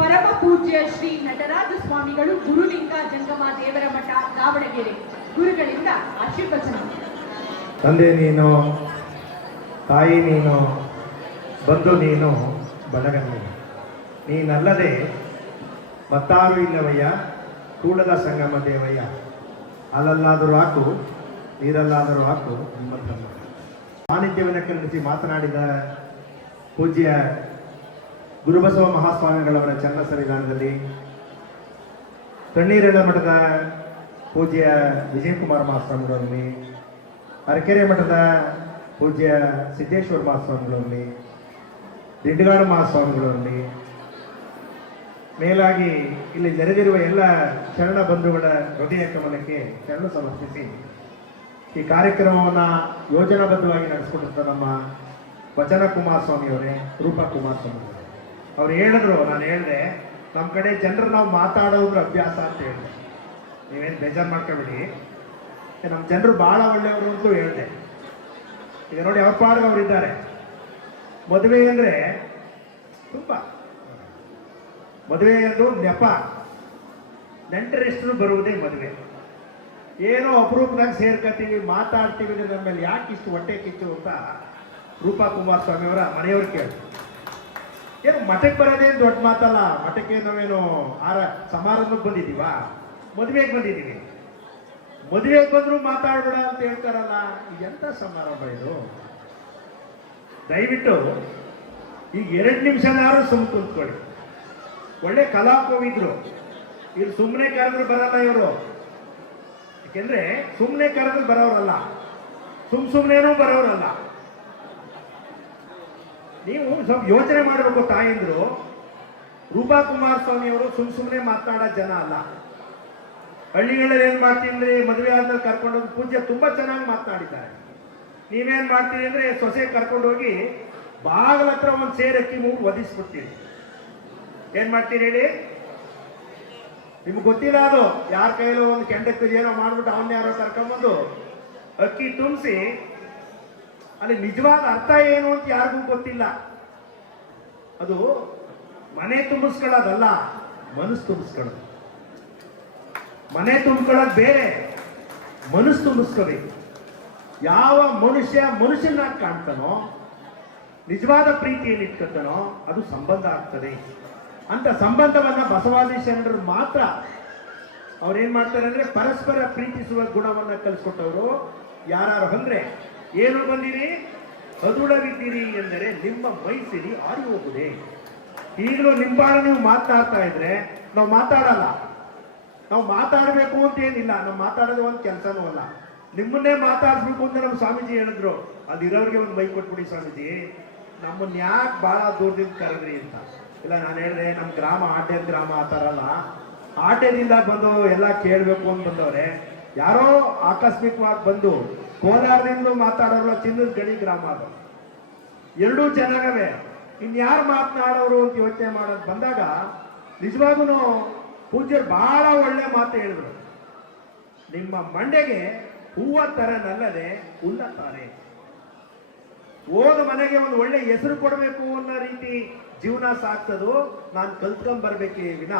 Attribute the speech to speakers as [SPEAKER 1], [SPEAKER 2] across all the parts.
[SPEAKER 1] ಪರಮ ಪೂಜ್ಯ ಶ್ರೀ ನಟರಾಜ ಸ್ವಾಮಿಗಳು ಗುರುಲಿಂಗ ಜಂಗಮ ದೇವರ ಮಠ ದಾವಣಗೆರೆ. ಗುರುಗಳಿಂದ ಆಶೀರ್ವಚನ.
[SPEAKER 2] ತಂದೆ ನೀನು, ತಾಯಿ ನೀನು, ಬಂಧು ನೀನು ಬಳಗ ನೀನು ನೀನಲ್ಲದೆ ಮತ್ತಾರು ಇಲ್ಲವಯ್ಯ? ಕೂಡಲ ಸಂಗಮ ದೇವಯ್ಯ. ಅಲ್ಲಲ್ಲಾದರೂ ಹಾಕು, ನೀರಲ್ಲಾದರೂ ಹಾಕು ನಿಮ್ಮಂತಲ್ಲ ಸಾನ್ನಿಧ್ಯವನ್ನು ಕಲಿಸಿ ಮಾತನಾಡಿದ ಪೂಜ್ಯ ಗುರುಬಸವ ಮಹಾಸ್ವಾಮಿಗಳವರ ಚನ್ನ ಸನ್ನಿಧಾನದಲ್ಲಿ ತಣ್ಣೀರೆಳ ಮಠದ ಪೂಜ್ಯ ವಿಜಯಕುಮಾರ ಮಹಾಸ್ವಾಮಿಗಳಲ್ಲಿ ಅರಕೆರೆ ಮಠದ ಪೂಜ್ಯ ಸಿದ್ದೇಶ್ವರ ಮಹಾಸ್ವಾಮಿಗಳಲ್ಲಿ ದಿಂಡಗಾಡ ಮಹಾಸ್ವಾಮಿಗಳಲ್ಲಿ ಮೇಲಾಗಿ ಇಲ್ಲಿ ನೆರೆದಿರುವ ಎಲ್ಲ ಶರಣ ಬಂಧುಗಳ ಹೃದಯ ಕಮಲಕ್ಕೆ ಶರಣ ಸಮರ್ಪಿಸಿ ಈ ಕಾರ್ಯಕ್ರಮವನ್ನು ಯೋಜನಾಬದ್ಧವಾಗಿ ನಡೆಸ್ಕೊಟ್ಟಿರ್ತ ನಮ್ಮ ವಚನ ಕುಮಾರಸ್ವಾಮಿ ಅವರೇ ರೂಪಾ ಕುಮಾರಸ್ವಾಮಿ ಅವರೇ ಹೇಳಿದ್ರು, ನಾನು ಹೇಳಿದೆ ನಮ್ಮ ಕಡೆ ಜನರು ನಾವು ಮಾತಾಡೋದ್ರ ಅಭ್ಯಾಸ ಅಂತ ಹೇಳಿದೆ. ನೀವೇನು ಬೇಜಾರು ಮಾಡ್ಕೊಬಿಡಿ. ನಮ್ಮ ಜನರು ಭಾಳ ಒಳ್ಳೆಯವರು ಅಂತೂ ಹೇಳಿದೆ. ಈಗ ನೋಡಿ ಅವ್ರ ಪಾಡ್ಗೆ ಅವ್ರು ಇದ್ದಾರೆ ಮದುವೆ ಅಂದರೆ ತುಂಬ. ಮದುವೆ ಎಂದು ನೆಪ. ನೆಂಟರಿಷ್ಟು ಬರುವುದೇ ಮದುವೆ. ಏನೋ ಅಪರೂಪದಾಗ ಸೇರ್ಕೊತೀವಿ ಮಾತಾಡ್ತೀವಿ ಅಂದರೆ ನಮ್ಮ ಮೇಲೆ ಯಾಕೆ ಇಷ್ಟು ಹೊಟ್ಟೆ ಕಿಚ್ಚು ಅಂತ ರೂಪಾ ಕುಮಾರಸ್ವಾಮಿ ಅವರ ಮನೆಯವ್ರು ಕೇಳಿ ಏನು, ಮಠಕ್ಕೆ ಬರೋದೇನು ದೊಡ್ಡ ಮಾತಲ್ಲ. ಮಠಕ್ಕೆ ನಾವೇನು ಆರ ಸಮಾರಂಭಕ್ಕೆ ಬಂದಿದ್ದೀವಾ? ಮದುವೆಗೆ ಬಂದಿದ್ದೀವಿ. ಮದುವೆಗೆ ಬಂದ್ರು ಮಾತಾಡ್ಬೇಡ ಅಂತ ಹೇಳ್ತಾರಲ್ಲ ಎಂತ ಸಮಾರಂಭ ಇದು? ದಯವಿಟ್ಟು ಈಗ ಎರಡು ನಿಮಿಷನಾದ್ರೂ ಸುಮ್ ಕುಂತ್ಕೊಳ್ಳಿ. ಒಳ್ಳೆ ಕಲಾಕೋವಿದ್ರು ಇಲ್ಲಿ ಸುಮ್ಮನೆ ಕರೆದ್ರು ಬರಲ್ಲ ಇವರು. ಯಾಕೆಂದ್ರೆ ಸುಮ್ಮನೆ ಕರೆದ್ರು ಬರೋರಲ್ಲ. ಸುಮ್ ಸುಮ್ಮನೆನೂ ಬರೋರಲ್ಲ. ನೀವು ಸ್ವಲ್ಪ ಯೋಚನೆ ಮಾಡಬೇಕು ತಾಯಂದ್ರು. ರೂಪಾ ಕುಮಾರಸ್ವಾಮಿ ಅವರು ಸುಮ್ ಸುಮ್ಮನೆ ಮಾತನಾಡೋ ಜನ ಅಲ್ಲ. ಹಳ್ಳಿಗಳಲ್ಲಿ ಏನ್ ಮಾಡ್ತೀನಿ ಮದುವೆ ಆದ್ಮೇಲೆ ಕರ್ಕೊಂಡು ಹೋಗಿ ಪೂಜೆ ತುಂಬಾ ಚೆನ್ನಾಗಿ ಮಾತನಾಡಿದ್ದಾರೆ ನೀವೇನ್ ಮಾಡ್ತೀರಿ ಅಂದ್ರೆ ಸೊಸೆ ಕರ್ಕೊಂಡೋಗಿ ಬಾಗಲ ಹತ್ರ ಒಂದು ಸೇರಕ್ಕಿ ಮೂಗು ಒದಿಸ್ಬಿಡ್ತೀರಿ ಏನ್ ಮಾಡ್ತೀರಿ ಹೇಳಿ? ನಿಮ್ಗೆ ಗೊತ್ತಿಲ್ಲ ಅದು. ಯಾರ ಕೈಲೋ ಒಂದು ಕೆಂಡಕ್ಕೆ ಏನೋ ಮಾಡ್ಬಿಟ್ಟು ಅವನ್ನ ಯಾರೋ ಕರ್ಕೊಂಬಂದು ಅಕ್ಕಿ ತುಂಬಿಸಿ ಅಲ್ಲಿ ನಿಜವಾದ ಅರ್ಥ ಏನು ಅಂತ ಯಾರಿಗೂ ಗೊತ್ತಿಲ್ಲ. ಅದು ಮನೆ ತುಂಬಿಸ್ಕೊಳ್ಳೋದಲ್ಲ, ಮನಸ್ಸು ತುಂಬಿಸ್ಕೊಳ್ಳೋದು. ಮನೆ ತುಂಬಿಕೊಳ್ಳೋದು ಬೇರೆ, ಮನಸ್ಸು ತುಂಬಿಸ್ಕೋಬೇಕು. ಯಾವ ಮನುಷ್ಯ ಮನುಷ್ಯನಾಗಿ ಕಾಣ್ತಾನೋ, ನಿಜವಾದ ಪ್ರೀತಿಯಲ್ಲಿ ಇಟ್ಕೊತಾನೋ, ಅದು ಸಂಬಂಧ ಆಗ್ತದೆ. ಅಂತ ಸಂಬಂಧವನ್ನ ಬಸವಾದಿ ಶರಣರು ಮಾತ್ರ ಅವ್ರೇನ್ ಮಾಡ್ತಾರೆ ಅಂದ್ರೆ ಪರಸ್ಪರ ಪ್ರೀತಿಸುವ ಗುಣವನ್ನ ಕಲಿಸ್ಕೊಟ್ಟವರು. ಯಾರು ಅಂದ್ರೆ ಏನು ಬಂದಿರಿ? ಅದುಳವಿದ್ದೀರಿ ಎಂದರೆ ನಿಮ್ಮ ಮೈಸಿರಿ ಆರಿ ಹೋಗುದೆ. ಈಗಲೂ ನಿಂಬಾಳ ನೀವು ಮಾತಾಡ್ತಾ ಇದ್ರೆ, ನಾವು ಮಾತಾಡಲ್ಲ. ನಾವು ಮಾತಾಡಬೇಕು ಅಂತ ಏನಿಲ್ಲ, ನಾವು ಮಾತಾಡೋದು ಒಂದು ಕೆಲಸನೂ ಅಲ್ಲ. ನಿಮ್ಮನ್ನೇ ಮಾತಾಡ್ಬೇಕು ಅಂತ ನಮ್ಮ ಸ್ವಾಮೀಜಿ ಹೇಳಿದ್ರು. ಅಲ್ಲಿರೋರಿಗೆ ಒಂದು ಮೈ ಕೊಟ್ಬಿಡಿ ಸ್ವಾಮೀಜಿ. ನಮ್ಮನ್ನ ಯಾಕೆ ಭಾಳ ದೂರದಿಂದ ಕರೆದ್ರಿ ಅಂತ. ಇಲ್ಲ, ನಾನು ಹೇಳಿದ್ರೆ ನಮ್ಮ ಗ್ರಾಮ ಆಟೇದ ಗ್ರಾಮ ಆ ಥರ ಅಲ್ಲ. ಆಟೆದಿಂದ ಬಂದು ಎಲ್ಲ ಕೇಳಬೇಕು ಅಂತ ಬಂದವ್ರೆ. ಯಾರೋ ಆಕಸ್ಮಿಕವಾಗಿ ಬಂದು ಕೋಲಾರದಿಂದ ಮಾತಾಡೋರು ಚಿನ್ನದ ಗಡಿ ಗ್ರಾಮ ಅದು. ಎರಡೂ ಚೆನ್ನಾಗವೆ ಇನ್ಯಾರು ಮಾತನಾಡೋರು ಅಂತ ಯೋಚನೆ ಮಾಡೋದು ಬಂದಾಗ ನಿಜವಾಗೂ ಪೂಜ್ಯರು ಬಹಳ ಒಳ್ಳೆ ಮಾತು ಹೇಳಿದ್ರು. ನಿಮ್ಮ ಮಂಡೆಗೆ ಹೂವ ತರನಲ್ಲದೆ ಹುಲ್ಲ ತಾರೆ. ಹೋದ ಮನೆಗೆ ಒಂದು ಒಳ್ಳೆ ಹೆಸರು ಕೊಡಬೇಕು ಅನ್ನೋ ರೀತಿ ಜೀವನ ಸಾಕ್ತದು ನಾನು ಕಲ್ತ್ಕೊಂಡ್ ಬರ್ಬೇಕೇ ವಿನ.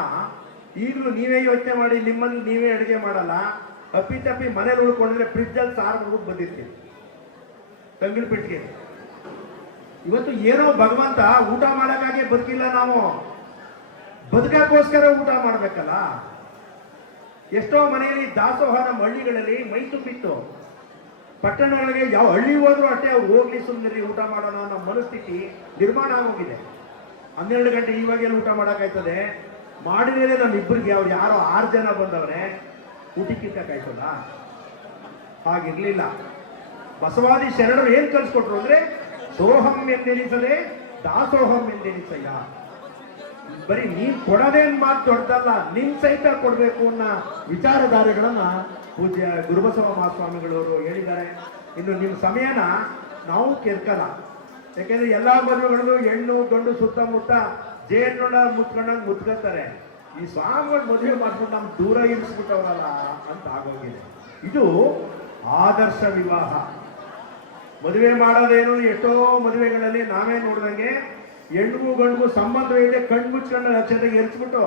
[SPEAKER 2] ಈಗಲೂ ನೀವೇ ಯೋಚನೆ ಮಾಡಿ ನಿಮ್ಮನ್ನು ನೀವೇ ಅಡುಗೆ ಮಾಡಲ್ಲ. ಅಪ್ಪಿ ತಪ್ಪಿ ಮನೇಲಿ ಉಳ್ಕೊಂಡ್ರೆ ಫ್ರಿಜ್ಜಲ್ಲಿ ಸಾರು ಮಾಡ್ಬಿಟ್ಟು ಬಂದಿರ್ತೀವಿ ತಂಗಿಳ ಪೆಟ್ಟಿಗೆ. ಇವತ್ತು ಏನೋ ಭಗವಂತ ಊಟ ಮಾಡೋಕ್ಕಾಗೆ ಬದುಕಿಲ್ಲ ನಾವು. ಬದುಕಕ್ಕೋಸ್ಕರ ಊಟ ಮಾಡಬೇಕಲ್ಲ? ಎಷ್ಟೋ ಮನೆಯಲ್ಲಿ ದಾಸೋಹ ನಮ್ಮ ಹಳ್ಳಿಗಳಲ್ಲಿ ಮೈ ತುಂಬಿತ್ತು. ಪಟ್ಟಣಗಳಿಗೆ ಯಾವ ಹಳ್ಳಿ ಹೋದ್ರು ಅಷ್ಟೇ ಹೋಗ್ಲಿ ಸುಮ್ಮನೆ ಊಟ ಮಾಡೋಣ ಅನ್ನೋ ಮನಸ್ಥಿತಿ ನಿರ್ಮಾಣ ಆಗೋಗಿದೆ. ಹನ್ನೆರಡು ಗಂಟೆ ಇವಾಗೆಲ್ಲ ಊಟ ಮಾಡೋಕ್ಕಾಯ್ತದೆ. ಮಾಡಿದ್ರೆ ನಮ್ಮ ಇಬ್ಬರಿಗೆ ಅವ್ರು ಯಾರೋ ಆರು ಜನ ಬಂದವ್ರೆ ಊಟಕ್ಕಿಂತಕ್ಕಾಯ್ತದ ಹಾಗಿರ್ಲಿಲ್ಲ. ಬಸವಾದಿ ಶರಣರು ಏನ್ ಕಲ್ಸ್ಕೊಟ್ರು ಅಂದ್ರೆ, ಸೋಹಂ ಎಂದೆನಿಸದೆ ದಾಸೋಹಂ ಎಂದೆನಿಸಯ್ಯ. ಬರೀ ನೀನ್ ಕೊಡೋದೇನ್ ಮಾತು ದೊಡ್ಡದಲ್ಲ, ನಿನ್ ಸಹಿತ ಕೊಡ್ಬೇಕು ಅನ್ನೋ ವಿಚಾರಧಾರೆಗಳನ್ನ ಪೂಜ್ಯ ಗುರುಬಸವ ಮಹಾಸ್ವಾಮಿಗಳವರು ಹೇಳಿದ್ದಾರೆ. ಇನ್ನು ನಿಮ್ಮ ಸಮಯನ ನಾವು ಕೆರ್ಕಲ್ಲ. ಯಾಕೆಂದ್ರೆ ಎಲ್ಲಾ ಮದುವೆಗಳಲ್ಲೂ ಹೆಣ್ಣು, ಗಂಡು ಸುತ್ತಮುತ್ತ ಜೇನುಳ ಮುತ್ಕೊಂಡಂಗೆ ಮುತ್ಕೊತಾರೆ. ಈ ಸ್ವಾಮಿಗಳು ಮದುವೆ ಮಾಡ್ಕೊಂಡು ನಮ್ಗೆ ದೂರ ಇರಿಸ್ಬಿಟ್ಟವ್ರಲ್ಲ ಅಂತ ಆಗೋಗಿದೆ. ಇದು ಆದರ್ಶ ವಿವಾಹ. ಮದುವೆ ಮಾಡೋದೇನು ಎಷ್ಟೋ ಮದುವೆಗಳಲ್ಲಿ ನಾವೇ ನೋಡ್ದಂಗೆ ಹೆಣ್ಣು ಗಂಡಿಗೂ ಸಂಬಂಧ ಇದೆ ಕಣ್ಣು ಮುಚ್ಕೊಂಡು ಅಕ್ಷತೆಗೆ ಎರ್ಚ್ಬಿಟ್ಟು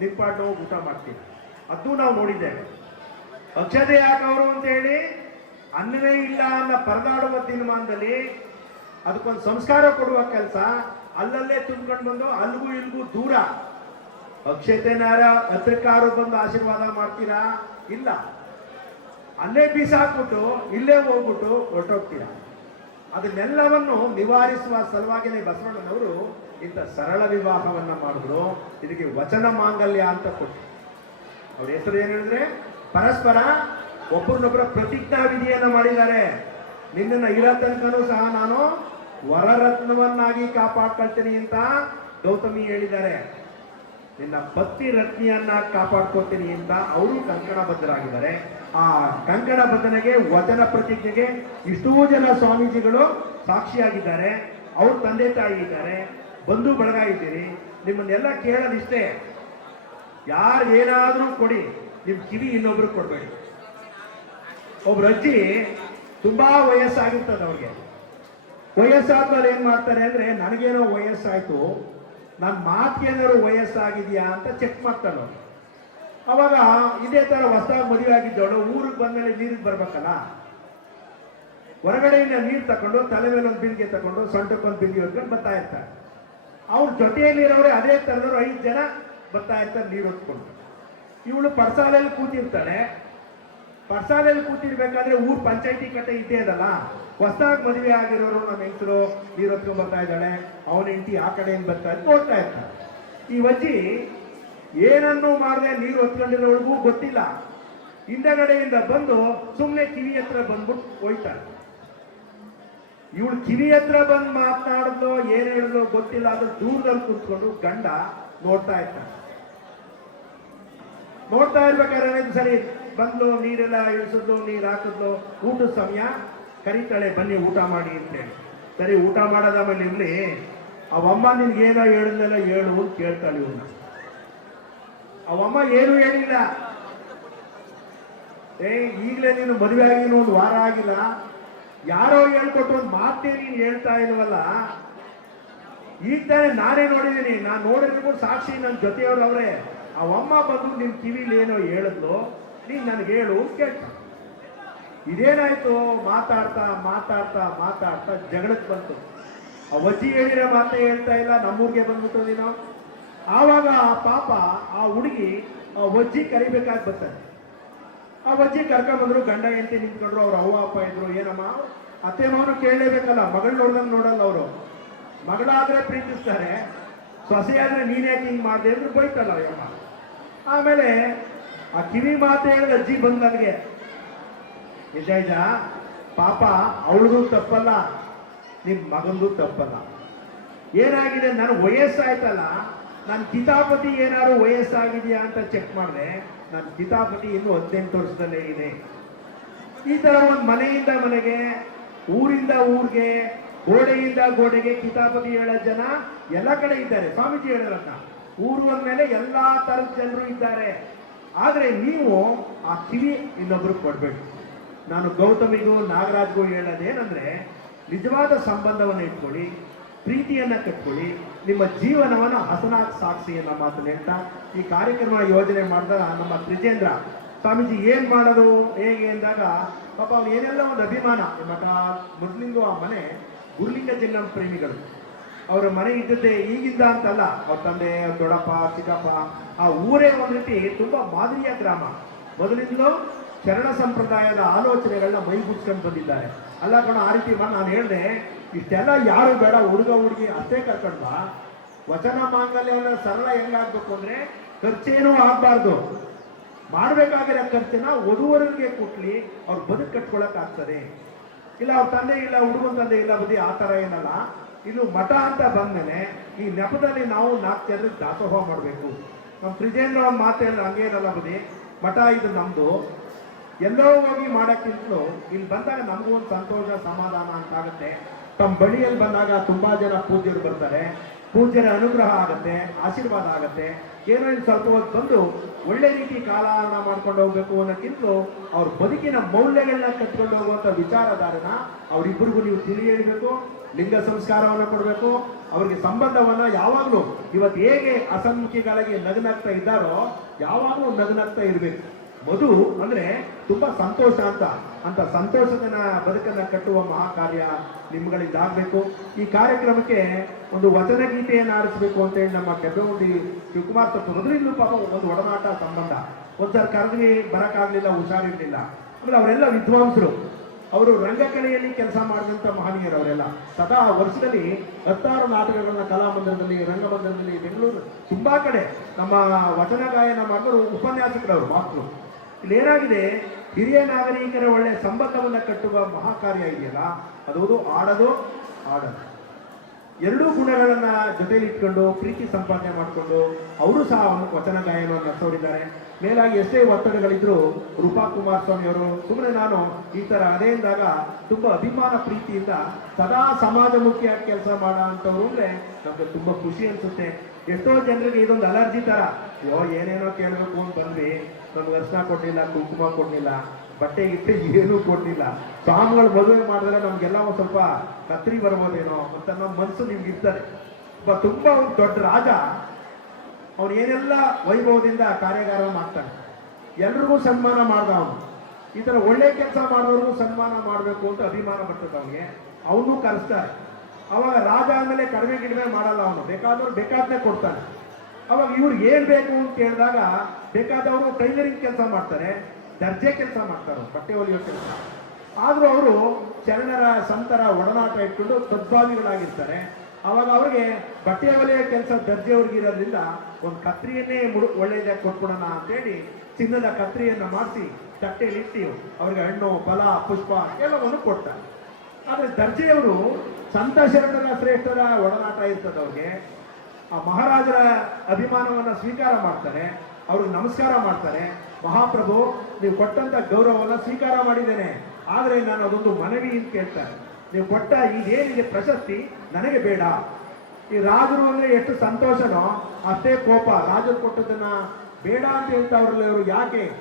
[SPEAKER 2] ನಿಪ್ಪಾಟು ಊಟ ಮಾಡ್ತೀವಿ. ಅದು ನಾವು ನೋಡಿದ್ದೇವೆ. ಅಕ್ಷತೆ ಯಾಕವರು ಅವರು ಅಂತ ಹೇಳಿ, ಅನ್ನವೇ ಇಲ್ಲ ಅನ್ನೋ ಪರದಾಡುವ ತೀರ್ಮಾನದಲ್ಲಿ ಅದಕ್ಕೊಂದು ಸಂಸ್ಕಾರ ಕೊಡುವ ಕೆಲಸ ಅಲ್ಲಲ್ಲೇ ತುಂಬ್ಕೊಂಡು ಬಂದು ಅಲ್ಲಿಗೂ ಇಲ್ಗೂ ದೂರ ಅಕ್ಷತೆನಾರ ಹತ್ರಕ್ಕಾರು ಬಂದು ಆಶೀರ್ವಾದ ಮಾಡ್ತೀರಾ? ಇಲ್ಲ. ಅಲ್ಲೇ ಬೀಸಾಕ್ಬಿಟ್ಟು, ಇಲ್ಲೇ ಹೋಗ್ಬಿಟ್ಟು ಹೊರಟೋಗ್ತೀರ? ಅದನ್ನೆಲ್ಲವನ್ನು ನಿವಾರಿಸುವ ಸಲುವಾಗಿನೇ ಬಸವಣ್ಣನವರು ಇಂಥ ಸರಳ ವಿವಾಹವನ್ನ ಮಾಡಿದ್ರು. ಇದಕ್ಕೆ ವಚನ ಮಾಂಗಲ್ಯ ಅಂತ ಕೊಟ್ಟರು ಅವ್ರ ಹೆಸರು ಏನು ಹೇಳಿದ್ರೆ, ಪರಸ್ಪರ ಒಬ್ಬರನ್ನೊಬ್ಬರ ಪ್ರತಿಜ್ಞಾ ವಿಧಿಯನ್ನ ಮಾಡಿದ್ದಾರೆ. ನಿನ್ನ ಇರೋ ತನಕನೂ ಸಹ ನಾನು ವರರತ್ನವನ್ನಾಗಿ ಕಾಪಾಡ್ಕೊಳ್ತೀನಿ ಅಂತ ಗೌತಮಿ ಹೇಳಿದ್ದಾರೆ. ನಿನ್ನ ಪತ್ನಿ ರತ್ನಿಯನ್ನ ಕಾಪಾಡ್ಕೋತೀನಿ ಅಂತ ಅವರು ಕಂಕಣಬದ್ಧರಾಗಿದ್ದಾರೆ ಆ ಕಂಕಣ ಬದ್ಧನೆಗೆ ವಚನ ಪ್ರತಿಜ್ಞೆಗೆ ಇಷ್ಟೋ ಜನ ಸ್ವಾಮೀಜಿಗಳು ಸಾಕ್ಷಿಯಾಗಿದ್ದಾರೆ. ಅವ್ರ ತಂದೆ ತಾಯಿ ಇದ್ದಾರೆ. ಬಂಧು ಬಳಗ ಇದ್ದೀರಿ. ನಿಮ್ಮನ್ನೆಲ್ಲ ಕೇಳೋದಿಷ್ಟೇ. ಯಾರು ಏನಾದರೂ ಕೊಡಿ. ನಿಮ್ಮ ಕಿವಿ ಇನ್ನೊಬ್ರಿಗೆ ಕೊಡಬೇಡಿ. ಒಬ್ರು ಅಜ್ಜಿ ತುಂಬಾ ವಯಸ್ಸಾಗಿರ್ತದೆ ಅವ್ರಿಗೆ. ವಯಸ್ಸಾದ್ಮೇಲೆ ಏನ್ ಮಾಡ್ತಾರೆ ಅಂದ್ರೆ, ನನಗೇನೋ ವಯಸ್ಸಾಯ್ತು. ನನ್ನ ಮಾತಿಗೇನಾದ್ರು ವಯಸ್ಸಾಗಿದೆಯಾ ಅಂತ ಚೆಕ್ ಮಾಡ್ತಾನು. ಅವಾಗ ಇದೇ ತರ ಹೊಸ ಮದುವೆ ಆಗಿದ್ದವಳು ಊರಿಗೆ ಬಂದ್ಮೇಲೆ ನೀರಿಗೆ ಬರ್ಬೇಕಲ್ಲ? ಹೊರಗಡೆಯಿಂದ ನೀರು ತಕೊಂಡು ತಲೆ ಮೇಲೆ ಒಂದು ಬಿಂದಿಗೆ ತಕೊಂಡು ಸೊಂಟಕ್ಕೊಂದು ಬಿಂದಿಗೆ ಹೊತ್ಕೊಂಡು ಬರ್ತಾ ಇರ್ತಾರೆ ಅವ್ರ ಜೊತೆಯಲ್ಲಿರೋರೆ ಅದೇ ತರದವ್ರು ಐದು ಜನ ಬರ್ತಾ ಇರ್ತಾರೆ ನೀರು ಹೊತ್ಕೊಂಡು. ಇವಳು ಪರ್ಸಾಲಲ್ಲಿ ಕೂತಿರ್ತಾಳೆ. ಪರ್ಸಾಲಲ್ಲಿ ಕೂತಿರ್ಬೇಕಾದ್ರೆ ಊರ್ ಪಂಚಾಯತಿ ಕತೆ ಇದ್ದೇ ಅದಲ್ಲ. ಹೊಸದಾಗಿ ಮದುವೆ ಆಗಿರೋರು ನಮ್ಮ ಹೆಂಗಸರು ನೀರು ಹೊತ್ಕೊಂಡ್ ಬರ್ತಾ ಇದ್ದಾಳೆ. ಅವನ ಹೆಂಡತಿ ಆ ಕಡೆಯಿಂದ ಬರ್ತಾ ಇದ್ದು ನೋಡ್ತಾ ಇರ್ತಾರೆ ಈ ಅಜ್ಜಿ ಏನನ್ನೂ ಮಾಡದೆ ನೀರು ಹೊತ್ಕೊಂಡಿರೋವಳಿಗೂ ಗೊತ್ತಿಲ್ಲ. ಹಿಂದಗಡೆಯಿಂದ ಬಂದು ಸುಮ್ಮನೆ ಕಿವಿ ಹತ್ರ ಬಂದ್ಬಿಟ್ಟು ಹೋಯ್ತಾರೆ ಇವಳು ಕಿವಿ ಹತ್ರ ಬಂದು ಮಾತನಾಡಿದ್ಲು ಏನ್ ಹೇಳಿದ್ಲು ಗೊತ್ತಿಲ್ಲ. ಅದು ದೂರದಲ್ಲಿ ಕೂತ್ಕೊಂಡು ಗಂಡ ನೋಡ್ತಾ ಇರ್ತಾನೆ ನೋಡ್ತಾ ಇರ್ಬೇಕಾದ್ರೆ ಸರಿ ಬಂದು ನೀರೆಲ್ಲ ಇಳಿಸಿದ್ಲು, ನೀರು ಹಾಕಿದ್ಲು, ಊಟದ ಸಮಯ ಕರೀತಾಳೆ, ಬನ್ನಿ ಊಟ ಮಾಡಿ ಅಂತೇಳಿ. ಸರಿ, ಊಟ ಮಾಡೋದ ಮೇಲೆ ಇರ್ಲಿ ಅವಮ್ಮ ನಿನ್ಗೇನೋ ಹೇಳಿದ್ಲೆಲ್ಲ ಹೇಳು ಅಂತ ಕೇಳ್ತಾಳೆ ಇವನ್ನ ಅವಮ್ಮ ಏನು ಹೇಳಿಲ್ಲ. ಏ ಈಗಲೇ ನೀನು ಮದುವೆ ಆಗಿನ ಒಂದು ವಾರ ಆಗಿಲ್ಲ. ಯಾರೋ ಹೇಳ್ಕೊಟ್ಟು ಒಂದು ಮಾತೇ ನೀನು ಹೇಳ್ತಾ ಇಲ್ವಲ್ಲ? ಈಗ ತಾನೇ ನಾನೇ ನೋಡಿದ್ದೀನಿ, ನಾನು ನೋಡಿದ್ರು ಸಾಕ್ಷಿ ನನ್ನ ಜೊತೆಯವ್ರು ಅವರೇ. ಅವಮ್ಮ ಬಂದು ನಿಮ್ಮ ಕಿವಿಲಿ ಏನೋ ಹೇಳಿದ್ಲು. ನೀನ್ ನನಗೆ ಹೇಳು ಕೇಳ್ತ ಇದೇನಾಯ್ತು? ಮಾತಾಡ್ತಾ ಮಾತಾಡ್ತಾ ಮಾತಾಡ್ತಾ ಜಗಳಕ್ಕೆ ಬಂತು. ಆ ಹೇಳಿರೋ ಮಾತೇ ಹೇಳ್ತಾ ಇಲ್ಲ, ನಮ್ಮೂರಿಗೆ ಬಂದ್ಬಿಟ್ಟು ನೀನು. ಆವಾಗ ಆ ಪಾಪ, ಆ ಹುಡುಗಿ ಆ ಅಜ್ಜಿ ಕರಿಬೇಕಾಗಿ ಬರ್ತಾರೆ ಆ ಅಜ್ಜಿ ಕರ್ಕೊಂಡ್ಬಂದ್ರು ಗಂಡ ಹೆಂಡತಿ ನಿಂತ್ಕೊಂಡ್ರು, ಅವ್ರ ಅವ್ವ, ಅಪ್ಪ ಇದ್ರು, ಏನಮ್ಮ? ಅತ್ತೆ ಮಾವನು ಕೇಳಲೇಬೇಕಲ್ಲ ಮಗಳು ನೋಡ್ದಂಗೆ ನೋಡಲ್ಲ ಅವರು. ಮಗಳಾದ್ರೆ ಪ್ರೀತಿಸ್ತಾರೆ. ಸೊಸೆ ನೀನೇ ಹಿಂಗೆ ಮಾಡಿದೆ ಅಂದ್ರೆ ಬೈತಲ್ಲ ಅಯ್ಯಮ್ಮ ಆಮೇಲೆ ಆ ಕಿವಿ ಮಾತು ಹೇಳಿದ ಅಜ್ಜಿ ಬಂದ್ ನನಗೆ. ನಿಜ ನಿಜ? ಪಾಪ ಅವಳದು ತಪ್ಪಲ್ಲ ನಿಮ್ಮ ಮಗಂದು ತಪ್ಪಲ್ಲ. ಏನಾಗಿದೆ? ನನ್ನ ವಯಸ್ಸಾಯ್ತಲ್ಲ ನನ್ನ ಕಿತಾಪತಿ ಏನಾದ್ರು ವಯಸ್ಸಾಗಿದೆಯಾ ಅಂತ ಚೆಕ್ ಮಾಡಿದೆ. ನನ್ನ ಕಿತಾಪತಿ ಇನ್ನೂ ಹದಿನೆಂಟು ವರ್ಷದಲ್ಲೇ ಇದೆ. ಈ ತರ ಒಂದು ಮನೆಯಿಂದ ಮನೆಗೆ, ಊರಿಂದ ಊರಿಗೆ, ಗೋಡೆಯಿಂದ ಗೋಡೆಗೆ ಕಿತಾಪತಿ ಹೇಳೋ ಜನ ಎಲ್ಲ ಕಡೆ ಇದ್ದಾರೆ. ಸ್ವಾಮೀಜಿ ಹೇಳಿದ್ರಂತ ಊರು ಅಂದಮೇಲೆ ಎಲ್ಲಾ ತರದ ಜನರು ಇದ್ದಾರೆ. ಆದ್ರೆ ನೀವು ಆ ಕಿವಿ ಇನ್ನೊಬ್ರು ಕೊಡ್ಬೇಕು. ನಾನು ಗೌತಮಿಗೂ ನಾಗರಾಜ್ಗೂ ಹೇಳೋದೇನಂದ್ರೆ, ನಿಜವಾದ ಸಂಬಂಧವನ್ನು ಇಟ್ಕೊಳ್ಳಿ, ಪ್ರೀತಿಯನ್ನ ಕಟ್ಕೊಳ್ಳಿ, ನಿಮ್ಮ ಜೀವನವನ್ನು ಹಸನಾಗಿ ಸಾಕ್ಷಿ ಅನ್ನೋ ಮಾತನ್ನು ಹೇಳ್ತಾ ಈ ಕಾರ್ಯಕ್ರಮ ಯೋಜನೆ ಮಾಡಿದ ನಮ್ಮ ತ್ರಿಜೇಂದ್ರ ಸ್ವಾಮೀಜಿ ಏನು ಮಾಡೋದು, ಹೇಗೆ ಅಂದಾಗ, ಪಾಪ ಅವ್ನು ಏನೆಲ್ಲ ಒಂದು ಅಭಿಮಾನ ಮಠ ಮೊದ್ಲಿಂದು ಆ ಮನೆ, ಗುರುಲಿಂಗ ಜಿಲ್ಲಾ ಪ್ರೇಮಿಗಳು. ಅವರ ಮನೆ ಇದ್ದದ್ದೇ ಈಗಿದ್ದ ಅಂತಲ್ಲ. ಅವ್ರ ತಂದೆ, ಅವ್ರ ದೊಡ್ಡಪ್ಪ, ಚಿಕ್ಕಪ್ಪ, ಆ ಊರೇ ಒಂದು ರೀತಿ ತುಂಬಾ ಮಾದರಿಯ ಗ್ರಾಮ. ಮೊದಲಿಂದಲೂ ಶರಣ ಸಂಪ್ರದಾಯದ ಆಲೋಚನೆಗಳನ್ನ ಮೈಗೂಡಿಸ್ಕೊಂಡು ಬಂದಿದ್ದಾರೆ. ಅಲ್ಲ ಕಣ, ಆ ರೀತಿ ನಾನು ಹೇಳಿದೆ, ಇಷ್ಟೆಲ್ಲ ಯಾರು ಬೇಡ, ಹುಡುಗ, ಹುಡುಗಿ ಅಷ್ಟೇ ಕರ್ಕೊಂಡ್ವಾ ವಚನ, ಮಾಂಗಲ್ಯ ಸರಳ ಹೆಂಗಾಗ್ಬೇಕು ಅಂದ್ರೆ ಖರ್ಚೇನೂ ಆಗಬಾರ್ದು. ಮಾಡ್ಬೇಕಾಗಿರೋ ಖರ್ಚನ್ನ ವಧುವರಿಗೆ ಕೊಟ್ಲಿ ಅವ್ರ ಬದುಕು ಕಟ್ಕೊಳಕ್ ಆಗ್ತದೆ. ಇಲ್ಲ, ಅವ್ರ ತಂದೆ ಇಲ್ಲ, ಹುಡುಗನ ತಂದೆ ಇಲ್ಲ ಬದಿ ಆ ಥರ ಏನಲ್ಲ. ಇದು ಮಠ ಅಂತ ಬಂದ್ಮೇಲೆ ಈ ನೆಪದಲ್ಲಿ ನಾವು ನಾಲ್ಕು ಜನರಿಗೆ ದಾಸೋಹ ಮಾಡಬೇಕು. ನಮ್ಮ ತ್ರಿಜೇಂದ್ರ ಮಾತೆ ಹಂಗೇನಲ್ಲ ಬುದ್ಧಿ ಮಠ ಇದು ನಮ್ದು. ಎಲ್ಲೋ ಹೋಗಿ ಮಾಡೋಕ್ಕಿಂತಲೂ ಇಲ್ಲಿ ಬಂದಾಗ ನಮಗೂ ಒಂದು ಸಂತೋಷ, ಸಮಾಧಾನ ಅಂತ ಆಗುತ್ತೆ. ತಮ್ಮ ಬಳಿಯಲ್ಲಿ ಬಂದಾಗ ತುಂಬಾ ಜನ ಪೂಜ್ಯರು ಬರ್ತಾರೆ. ಪೂಜ್ಯರ ಅನುಗ್ರಹ ಆಗುತ್ತೆ, ಆಶೀರ್ವಾದ ಆಗುತ್ತೆ. ಏನೋ ಇಲ್ಲಿ ಸ್ವಲ್ಪ ಹೊತ್ತು ಬಂದು ಒಳ್ಳೆ ರೀತಿ ಕಾಲಹರಣ ಮಾಡ್ಕೊಂಡು ಹೋಗ್ಬೇಕು ಅನ್ನೋಕ್ಕಿಂತಲೂ ಅವ್ರ ಬದುಕಿನ ಮೌಲ್ಯಗಳನ್ನ ಕಟ್ಕೊಂಡು ಹೋಗುವಂತ ವಿಚಾರಧಾರನ ಅವರಿಬ್ಬರಿಗೂ ನೀವು ತಿಳಿ ಹೇಳ್ಬೇಕು ಲಿಂಗ ಸಂಸ್ಕಾರವನ್ನು ಕೊಡಬೇಕು, ಅವರಿಗೆ ಸಂಬಂಧವನ್ನ ಯಾವಾಗಲೂ ಇವತ್ತು ಹೇಗೆ ಅಸನ್ಮುಖಿಗಳಿಗೆ ನಗನಾಗ್ತಾ ಇದ್ದಾರೋ ಯಾವಾಗಲೂ ನಗನಾಗ್ತಾ ಇರಬೇಕು. ಮಧು ಅಂದ್ರೆ ತುಂಬಾ ಸಂತೋಷ ಅಂತ. ಅಂತ ಸಂತೋಷದ ಬದುಕನ್ನ ಕಟ್ಟುವ ಮಹಾ ಕಾರ್ಯ ನಿಮ್ಗಳಿಂದ ಈ ಕಾರ್ಯಕ್ರಮಕ್ಕೆ ಒಂದು ವಚನ ಗೀತೆಯನ್ನು ಆರಿಸಬೇಕು ಅಂತ ಹೇಳಿ ನಮ್ಮ ಕೆಬ್ಬಿ ಶಿವಕುಮಾರ್ ತಪ್ಪು. ಪಾಪ ಒಂದು ಒಡನಾಟ ಸಂಬಂಧ. ಒಂದ್ಸಲ ಕರೆದ್ವಿ, ಬರಕ್ಕಾಗ್ಲಿಲ್ಲ, ಹುಷಾರಿರ್ಲಿಲ್ಲ. ಅಂದ್ರೆ ಅವರೆಲ್ಲ ವಿದ್ವಾಂಸರು. ಅವರು ರಂಗಕಲೆಯಲ್ಲಿ ಕೆಲಸ ಮಾಡಿದಂಥ ಮಹನೀಯರು ಅವರೆಲ್ಲ ಸದಾ ವರ್ಷದಲ್ಲಿ ಹತ್ತಾರು ನಾಟಕಗಳನ್ನ ಕಲಾಮಂದಿರದಲ್ಲಿ, ರಂಗಮಂದಿರದಲ್ಲಿ, ಬೆಂಗಳೂರು, ತುಂಬಾ ಕಡೆ ನಮ್ಮ ವಚನ ಗಾಯನ ಮಾಡಿದ್ರು ಉಪನ್ಯಾಸಕರವರು ಇಲ್ಲಿ ಏನಾಗಿದೆ? ಹಿರಿಯ ನಾಗರಿಕರ ಒಳ್ಳೆ ಸಂಬಂಧವನ್ನು ಕಟ್ಟುವ ಮಹಾಕಾರ್ಯ ಇದೆಯಲ್ಲ ಅದು ಆಡೋದು ಆಡೋದು. ಎರಡೂ ಗುಣಗಳನ್ನು ಜೊತೆಯಲ್ಲಿ ಇಟ್ಕೊಂಡು ಪ್ರೀತಿ ಸಂಪಾದನೆ ಮಾಡಿಕೊಂಡು, ಅವರು ಸಹ ವಚನ ಗಾಯನವನ್ನು ನಡೆಸೋರಿದ್ದಾರೆ. ಮೇಲಾಗಿ ಎಷ್ಟೇ ಒತ್ತಡಗಳಿದ್ರು ರೂಪಾ ಕುಮಾರಸ್ವಾಮಿ ಅವರು ಸುಮ್ಮನೆ ನಾನು ಈ ತರ ಅದೇ ಅಂದಾಗ ತುಂಬಾ ಅಭಿಮಾನ ಪ್ರೀತಿಯಿಂದ ಸದಾ ಸಮಾಜಮುಖಿಯಾಗಿ ಕೆಲಸ ಮಾಡೋ ಅಂಥವ್ರು ಅಂದ್ರೆ ನಮ್ಗೆ ತುಂಬಾ ಖುಷಿ ಅನ್ಸುತ್ತೆ. ಎಷ್ಟೋ ಜನರಿಗೆ ಇದೊಂದು ಅಲರ್ಜಿ ತರ, ಅಯ್ಯೋ, ಏನೇನೋ ಕೇಳಬೇಕು ಅಂತ ಬಂದ್ವಿ. ನಮ್ಗೆ ಅರ್ಶನ ಕೊಡ್ಲಿಲ್ಲ, ಕುಂಕುಮ ಕೊಡ್ಲಿಲ್ಲ, ಬಟ್ಟೆ ಗಿಟ್ಟೆ ಏನೂ ಕೊಡ್ಲಿಲ್ಲ. ಸ್ವಾಮಿಗಳು ಮದುವೆ ಮಾಡಿದ್ರೆ ನಮ್ಗೆಲ್ಲ ಒಂದು ಸ್ವಲ್ಪ ಕತ್ರಿ ಬರ್ಬೋದೇನೋ ಅಂತ ನಮ್ಮ ಮನಸ್ಸು ನಿಮ್ಗೆ ಒಬ್ಬ ತುಂಬಾ ಒಂದು ದೊಡ್ಡ ರಾಜ. ಅವನು ಏನೆಲ್ಲ ವೈಭವದಿಂದ ಕಾರ್ಯಾಗಾರ ಮಾಡ್ತಾರೆ. ಎಲ್ರಿಗೂ ಸನ್ಮಾನ ಮಾಡ್ದ ಅವನು. ಈ ಥರ ಒಳ್ಳೆ ಕೆಲಸ ಮಾಡೋರ್ಗೂ ಸನ್ಮಾನ ಮಾಡಬೇಕು ಅಂತ ಅಭಿಮಾನ ಬರ್ತದೆ ಅವನಿಗೆ. ಅವನು ಕರೆಸ್ತಾರೆ. ಅವಾಗ ರಾಜ ಆದ್ಮೇಲೆ ಕಡಿಮೆ ಗಿಡಿಮೆ ಮಾಡಲ್ಲ ಅವನು. ಬೇಕಾದವ್ರು ಬೇಕಾದ್ನೇ ಕೊಡ್ತಾನೆ. ಅವಾಗ ಇವ್ರು ಏನ್ ಬೇಕು ಅಂತ ಕೇಳಿದಾಗ ಬೇಕಾದವರು ಟೈಲರಿಂಗ್ ಕೆಲಸ ಮಾಡ್ತಾರೆ, ದರ್ಜೆ ಕೆಲಸ ಮಾಡ್ತಾರೆ, ಬಟ್ಟೆ ಹೊಲಿಯೋ ಕೆಲಸ. ಆದ್ರೂ ಅವರು ಚರಣರ, ಸಂತರ, ಒಡನಾಟ ಇಟ್ಕೊಂಡು ಸದ್ಭಾವಿಗಳಾಗಿರ್ತಾರೆ ಅವಾಗ ಅವ್ರಿಗೆ ಬಟ್ಟೆ ಕೆಲಸ ದರ್ಜೆ ಅವ್ರಿಗೆ ಇರೋದ್ರಿಂದ ಒಂದು ಕತ್ರಿಯನ್ನೇ ಮುಡು ಒಳ್ಳೆಯದೇ ಕೊಟ್ಬಿಡೋಣ ಅಂತೇಳಿ ಚಿನ್ನದ ಕತ್ರಿಯನ್ನು ಮಾಡಿಸಿ ತಟ್ಟೆಯಲ್ಲಿ ಇಟ್ಟು ಅವ್ರಿಗೆ ಹಣ್ಣು, ಫಲ, ಪುಷ್ಪ ಎಲ್ಲವನ್ನು ಕೊಡ್ತಾರೆ. ಆದರೆ ದರ್ಜೆಯವರು ಸಂತ ಶರಣರ ಶ್ರೇಷ್ಠರ ಒಡನಾಟ ಇರ್ತದೆ ಅವ್ರಿಗೆ. ಆ ಮಹಾರಾಜರ ಅಭಿಮಾನವನ್ನ ಸ್ವೀಕಾರ ಮಾಡ್ತಾರೆ ಅವ್ರಿಗೆ ನಮಸ್ಕಾರ ಮಾಡ್ತಾರೆ. ಮಹಾಪ್ರಭು, ನೀವು ಕೊಟ್ಟಂತ ಗೌರವವನ್ನ ಸ್ವೀಕಾರ ಮಾಡಿದ್ದೇನೆ. ಆದರೆ ನಾನು ಅದೊಂದು ಮನವಿ ಅಂತ ಕೇಳ್ತಾರೆ ನೀವು ಕೊಟ್ಟ ಇದೇನಿದೆ ಪ್ರಶಸ್ತಿ ನನಗೆ ಬೇಡ. ಈ ರಾಜರು ಅಂದ್ರೆ ಎಷ್ಟು ಸಂತೋಷನೋ ಅಷ್ಟೇ ಕೋಪ. ರಾಜರು ಕೊಟ್ಟದನ್ನ ಬೇಡ ಅಂತ ಹೇಳ್ತಾವ್ರಲ್ಲ ಇವರು ಯಾಕೆ?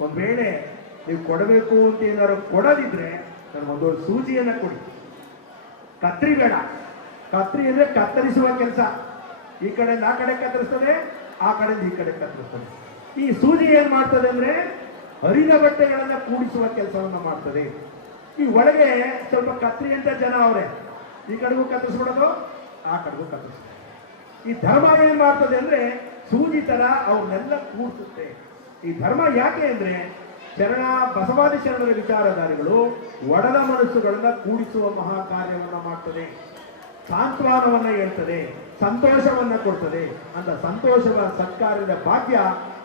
[SPEAKER 2] ಒಂದ್ ವೇಳೆ ನೀವು ಕೊಡಬೇಕು ಅಂತ ಏನಾದ್ರು ಕೊಡದಿದ್ರೆ ನನಗೊಂದು ಸೂಜಿಯನ್ನ ಕೊಡಿ. ಕತ್ರಿ ಬೇಡ. ಕತ್ರಿ ಅಂದ್ರೆ ಕತ್ತರಿಸುವ ಕೆಲಸ. ಈ ಕಡೆಯಿಂದ ಆ ಕಡೆ ಕತ್ತರಿಸ್ತದೆ, ಆ ಕಡೆಯಿಂದ ಈ ಕಡೆ ಕತ್ತರಿಸ್ತದೆ. ಈ ಸೂಜಿ ಏನ್ ಮಾಡ್ತದೆ ಅಂದ್ರೆ ಹರಿದ ಬಟ್ಟೆಗಳನ್ನ ಕೂಡಿಸುವ ಕೆಲಸವನ್ನ ಮಾಡ್ತದೆ. ಈ ಒಳಗೆ ಸ್ವಲ್ಪ ಕತ್ರಿ ಅಂತ ಜನ ಅವರೇ. ಈ ಕಡೆಗೂ ಕತ್ತರಿಸ್ಬಿಡೋದು, ಆ ಕಡೆಗೂ ಕತ್ತರಿಸ್ಬಿಡೋದು. ಈ ಧರ್ಮ ಏನು ಮಾಡ್ತದೆ ಅಂದ್ರೆ, ಸೂಜಿ ತರ ಅವ್ರನ್ನೆಲ್ಲ ಕೂಡಿಸುತ್ತೆ ಈ ಧರ್ಮ ಯಾಕೆ ಅಂದ್ರೆ, ಶರಣ ಬಸವಾದಿ ಶರಣರ ವಿಚಾರಧಾರಿಗಳು ಒಡಲ ಮನಸ್ಸುಗಳನ್ನ ಕೂಡಿಸುವ ಮಹಾ ಕಾರ್ಯವನ್ನ ಮಾಡ್ತದೆ. ಸಾಂತ್ವನವನ್ನು ಹೇಳ್ತದೆ, ಸಂತೋಷವನ್ನ ಕೊಡ್ತದೆ. ಅಂತ ಸಂತೋಷವ ಸತ್ಕಾರ್ಯದ ಭಾಗ್ಯ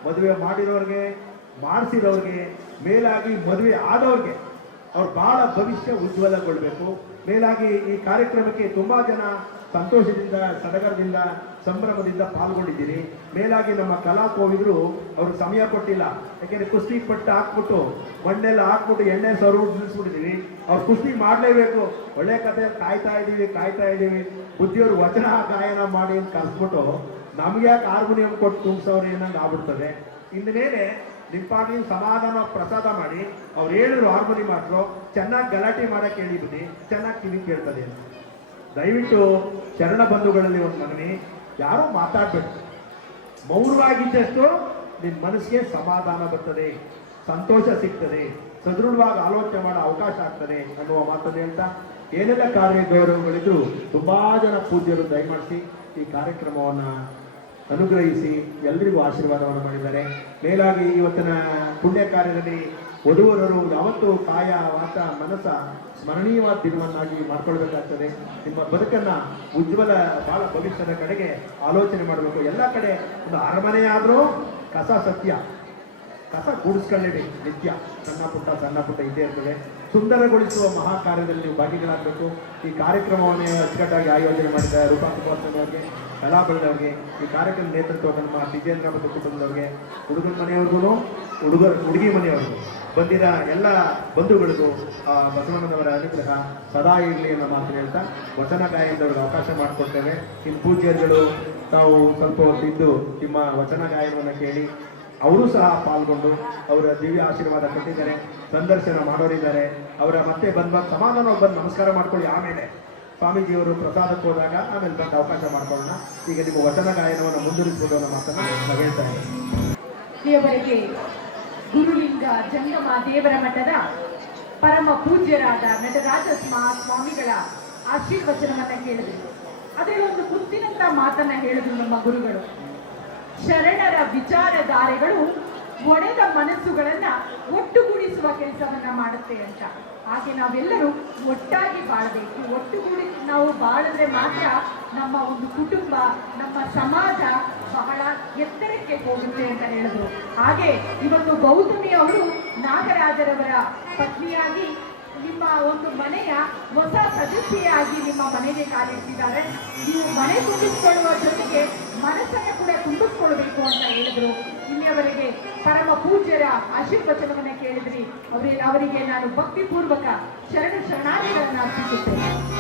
[SPEAKER 2] ಮದುವೆ ಮಾಡಿರೋರಿಗೆ, ಮಾಡಿಸಿರೋರಿಗೆ, ಮೇಲಾಗಿ ಮದುವೆ ಆದವ್ರಿಗೆ ಅವ್ರು ಬಹಳ ಭವಿಷ್ಯ ಉಜ್ವಲಗೊಳ್ಬೇಕು. ಮೇಲಾಗಿ ಈ ಕಾರ್ಯಕ್ರಮಕ್ಕೆ ತುಂಬಾ ಜನ ಸಂತೋಷದಿಂದ, ಸಡಗರದಿಂದ, ಸಂಭ್ರಮದಿಂದ ಪಾಲ್ಗೊಂಡಿದ್ದೀರಿ. ಮೇಲಾಗಿ ನಮ್ಮ ಕಲಾ ಕೋವಿದ್ರು ಅವ್ರಿಗೆ ಸಮಯ ಕೊಟ್ಟಿಲ್ಲ. ಯಾಕೆಂದ್ರೆ ಕುಸ್ತಿ ಪಟ್ಟು ಹಾಕ್ಬಿಟ್ಟು, ಮಣ್ಣೆಲ್ಲ ಹಾಕ್ಬಿಟ್ಟು ಎಣ್ಣೆ ಸರು ನಿಲ್ಲಿಸ್ಬಿಟ್ಟಿದ್ದೀವಿ ಅವ್ರು ಕುಸ್ತಿ ಮಾಡಲೇಬೇಕು. ಒಳ್ಳೆ ಕತೆ ಕಾಯ್ತಾ ಇದ್ದೀವಿ ಕಾಯ್ತಾ ಇದ್ದೀವಿ. ಬುದ್ಧಿಯವರು ವಚನ ಗಾಯನ ಮಾಡಿ ಅಂತ ಕಲ್ಸ್ಬಿಟ್ಟು ನಮ್ಗೆ ಯಾಕೆ ಹಾರ್ಮೋನಿಯಂ ಕೊಟ್ಟು ತುಂಬಿಸೋರು ಏನಂಗೆ ಆಗ್ಬಿಡ್ತದೆ? ಇನ್ನು ಮೇಲೆ ನಿಮ್ಮ ಸಮಾಧಾನ ಪ್ರಸಾದ ಮಾಡಿ, ಅವ್ರು ಹೇಳಿದ್ರು ಹಾರ್ಮೋನಿ ಮಾಸ್ಟ್ರು ಚೆನ್ನಾಗಿ ಗಲಾಟೆ ಮಾಡಕ್ಕೆ ಹೇಳಿದ್ದೀನಿ, ಚೆನ್ನಾಗಿ ಕಿವಿ ಕೇಳ್ತದೆ ದಯವಿಟ್ಟು ಶರಣ ಬಂಧುಗಳಲ್ಲಿ ಒಂದು ಮಗನಿ ಯಾರು ಮಾತಾಡ್ಬೇಕು. ಮೌನವಾಗಿದ್ದಷ್ಟು ನಿಮ್ಮ ಮನಸ್ಸಿಗೆ ಸಮಾಧಾನ ಬರ್ತದೆ, ಸಂತೋಷ ಸಿಗ್ತದೆ, ಸದೃಢವಾಗಿ ಆಲೋಚನೆ ಮಾಡೋ ಅವಕಾಶ ಆಗ್ತದೆ ಅನ್ನುವ ಮಾತನ್ನು ಅಂತ ಏನೆಲ್ಲ ಕಾರ್ಯ ಗೌರವಗಳಿದ್ರು ತುಂಬಾ ಜನ ಪೂಜ್ಯರು ದಯಮಾಡಿಸಿ ಈ ಕಾರ್ಯಕ್ರಮವನ್ನ ಅನುಗ್ರಹಿಸಿ, ಎಲ್ರಿಗೂ ಆಶೀರ್ವಾದವನ್ನು ಮಾಡಿದ್ದಾರೆ. ಮೇಲಾಗಿ ಇವತ್ತಿನ ಪುಣ್ಯ ಕಾರ್ಯದಲ್ಲಿ ವಧುವರರು ಯಾವತ್ತೂ ಕಾಯ ವಾಚ ಮನಸ್ಸ ಸ್ಮರಣೀಯವಾದ ದಿನವನ್ನಾಗಿ ಮಾಡ್ಕೊಳ್ಬೇಕಾಗ್ತದೆ. ನಿಮ್ಮ ಬದುಕನ್ನ ಉಜ್ವಲ, ಬಾಳ ಭವಿಷ್ಯದ ಕಡೆಗೆ ಆಲೋಚನೆ ಮಾಡಬೇಕು. ಎಲ್ಲ ಕಡೆ ಒಂದು ಅರಮನೆ ಆದ್ರೂ ಕಸ ಸತ್ಯ. ಕಸ ಕೂಡಿಸ್ಕೊಳ್ಳಿ ನಿತ್ಯ. ಸಣ್ಣ ಪುಟ್ಟ ಸಣ್ಣ ಪುಟ್ಟ ಇದ್ದೇ ಇರ್ತದೆ. ಸುಂದರಗೊಳಿಸುವ ಮಹಾ ಕಾರ್ಯದಲ್ಲಿ ನೀವು ಭಾಗಿಗಳಾಗಬೇಕು. ಈ ಕಾರ್ಯಕ್ರಮವನ್ನು ಅಚ್ಚುಕಟ್ಟಾಗಿ ಆಯೋಜನೆ ಮಾಡಿದ ರೂಪಾ ಅವರಿಗೆ, ಕಲಾ ಈ ಕಾರ್ಯಕ್ರಮ ನೇತೃತ್ವ ನಮ್ಮ ವಿಜೇಂದ್ರ ಮತ್ತು ಕುಟುಂಬದವ್ರಿಗೆ, ಹುಡುಗನ ಮನೆಯವ್ರಿಗೂ ಹುಡುಗ ಹುಡುಗಿ ಮನೆಯವ್ರಿಗೂ ಬಂದಿರ ಎಲ್ಲ ಬಂಧುಗಳಿಗೂ ಆ ಬಸವಣ್ಣನವರ ಅನುಗ್ರಹ ಸದಾ ಇರಲಿ ಅನ್ನೋ ಮಾತು ಹೇಳ್ತಾ ವಚನ ಗಾಯನದವ್ರಿಗೆ ಅವಕಾಶ ಮಾಡಿಕೊಡ್ತೇವೆ. ನಿಮ್ಮ ಪೂಜ್ಯರುಗಳು ತಾವು ಸ್ವಲ್ಪ ಹೊತ್ತಿದ್ದು ನಿಮ್ಮ ವಚನ ಗಾಯನವನ್ನು ಕೇಳಿ ಅವರು ಸಹ ಪಾಲ್ಗೊಂಡು ಅವರ ದಿವ್ಯ ಆಶೀರ್ವಾದ ಕೊಟ್ಟಿದ್ದಾರೆ, ಸಂದರ್ಶನ ಮಾಡೋರಿದ್ದಾರೆ. ಅವರ ಮತ್ತೆ ಬಂದ ಸಮಾಧಾನ ಬಂದು ನಮಸ್ಕಾರ ಮಾಡ್ಕೊಳ್ಳಿ ಆಮೇಲೆ ಸ್ವಾಮೀಜಿಯವರು ಪ್ರಸಾದಕ್ಕೆ ಹೋದಾಗ ಆಮೇಲೆ ಬಂದು ಅವಕಾಶ ಮಾಡ್ಕೊಳ್ಳೋಣ. ಈಗ ನಿಮ್ಮ ವಚನ ಗಾಯನವನ್ನು ಮುಂದುವರಿಸಬಹುದು ಅನ್ನೋ ಮಾತನ್ನು ಹೇಳ್ತಾ
[SPEAKER 1] ಗುರುಲಿಂಗ ಜಂಗಮ ದೇವರ ಮಠದ ಪರಮ ಪೂಜ್ಯರಾದ ನಟರಾಜ ಸ್ವಾಮಿಗಳ ಆಶೀರ್ವಚನವನ್ನ ಕೇಳಿದ್ರು. ಅದರಲ್ಲಿ ಒಂದು ಮುತ್ತಿನಂತ ಮಾತನ್ನ ಹೇಳಿದ್ರು ನಮ್ಮ ಗುರುಗಳು. ಶರಣರ ವಿಚಾರಧಾರೆಗಳು ಒಡೆದ ಮನಸ್ಸುಗಳನ್ನ ಒಟ್ಟುಗೂಡಿಸುವ ಕೆಲಸವನ್ನ ಮಾಡುತ್ತೆ ಅಂತ. ಹಾಗೆ ನಾವೆಲ್ಲರೂ ಒಟ್ಟಾಗಿ ಬಾಳಬೇಕು. ಒಟ್ಟುಗೂಡಿ ನಾವು ಬಾಳಿದ್ರೆ ಮಾತ್ರ ನಮ್ಮ ಒಂದು ಕುಟುಂಬ, ನಮ್ಮ ಸಮಾಜ ಬಹಳ ಎತ್ತರಕ್ಕೆ ಹೋಗುತ್ತೆ ಅಂತ ಹೇಳಿದ್ರು ಹಾಗೆ ಇವತ್ತು ಗೌತಮಿ ಅವರು ನಾಗರಾಜರವರ ಪತ್ನಿಯಾಗಿ ನಿಮ್ಮ ಒಂದು ಮನೆಯ ಹೊಸ ಸದಸ್ಯೆಯಾಗಿ ನಿಮ್ಮ ಮನೆಗೆ ಕಾಲಿಟ್ಟಿದ್ದಾರೆ. ನೀವು ಮನೆ ತುಂಬಿಸಿಕೊಳ್ಳುವ ಜೊತೆಗೆ ಮನಸ್ಸನ್ನು ಕೂಡ ತುಂಬಿಸ್ಕೊಳ್ಬೇಕು ಅಂತ ಹೇಳಿದ್ರು. ಇಲ್ಲಿಯವರೆಗೆ ಪರಮ ಪೂಜ್ಯರ ಆಶೀರ್ವಚನವನ್ನ ಕೇಳಿದ್ರಿ. ಅವರಿಗೆ ಅವರಿಗೆ ನಾನು ಭಕ್ತಿಪೂರ್ವಕ ಶರಣ ಶರಣಾರ್ಥಿಗಳನ್ನ ಅರ್ಪಿಸುತ್ತೇನೆ